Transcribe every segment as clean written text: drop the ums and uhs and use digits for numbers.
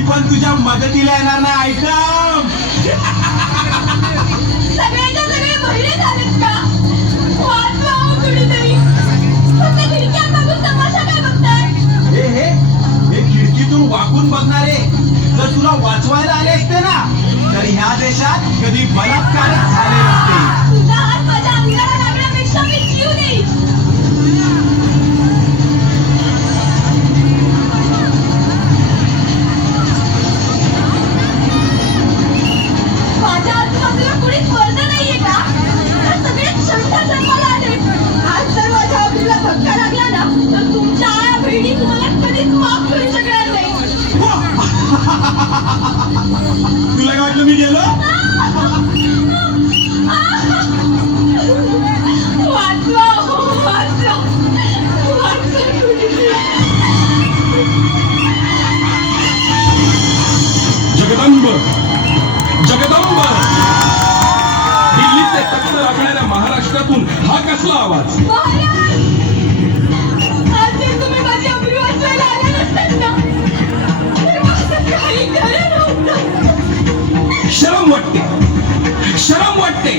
ती पण तुझ्या मदतीला येणार नाही. ऐकम सगळ्याच्या सगळे बहिरे झालेत का? वाचवा हो कुणीतरी. फक्त खिडक्या बघून तमाशा काय बघताय? हे खिडकीतून वाकून बघणारे जर तुला वाचवायला आले असते ना तर ह्या देशात कधी बलात्कारच झाले नसते. तुझा हात माझ्या अंगाला लागण्यापेक्षा मी जीव देईन. माझ्या आजूबाजूला कुणीच वर्ग नाहीये का? तर सगळे क्षमता जन्माला आले. आज जर माझ्या अब्रूला धक्का लागला ना तर तुमच्या आया बहिणी तुम्हाला कधीच माफ करू शकणार नाही. तुला काय वाटलं मी गेलो? वाचवा हो, वाचवा. वाचवा कुणीतरी. जगदंब जगदंब दिल्लीचे तख्त राखणाऱ्या महाराष्ट्रातून हा कसला आवाज? महाराज, आज जर तुम्ही माझी अब्रू वाचवायला आले नसतात ना तर माझं काही खरं नव्हतं. शरम वाटते शरम वाटते.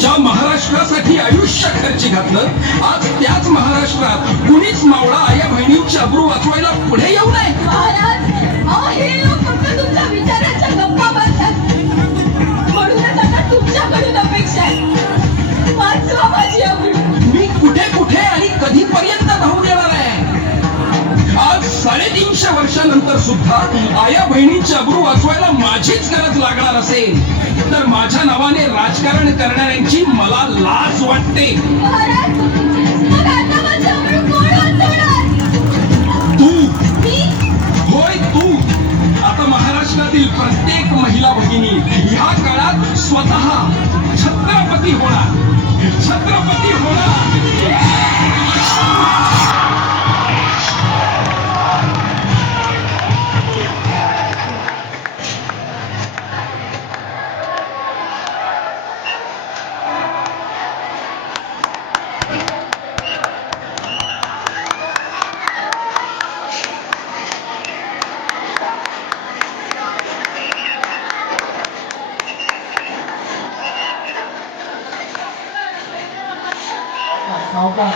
ज्या महाराष्ट्रासाठी आयुष्य खर्ची घातलं आज त्याच महाराष्ट्रात कुणीच मावळा आया बहिणींची अब्रू वाचवायला पुढे येऊ नये. महाराज, अहो हे लोक फक्त तुमच्या विचारांच्या गप्पा मारतात. म्हणूनच आता तुमच्याकडून अपेक्षा आहे. वाचवा माझी अब्रू. मी कुठे कुठे आणि कधीपर्यंत धावून येणार आहे? आज 350 वर्षानंतर सुद्धा आया बहिणींची अब्रू वाचवायला माझीच गरज लागणार असेल तर माझ्या नावाने राजकारण करणाऱ्यांची मला लाज वाटते. महाराज, मग आता माझी अब्रू कोण वाचवणार? तू मी? होय तू. आता महाराष्ट्रातील प्रत्येक महिला भगिनी ह्या काळात स्वतः छत्रपती होणार. छत्रपती होणार. नव्हता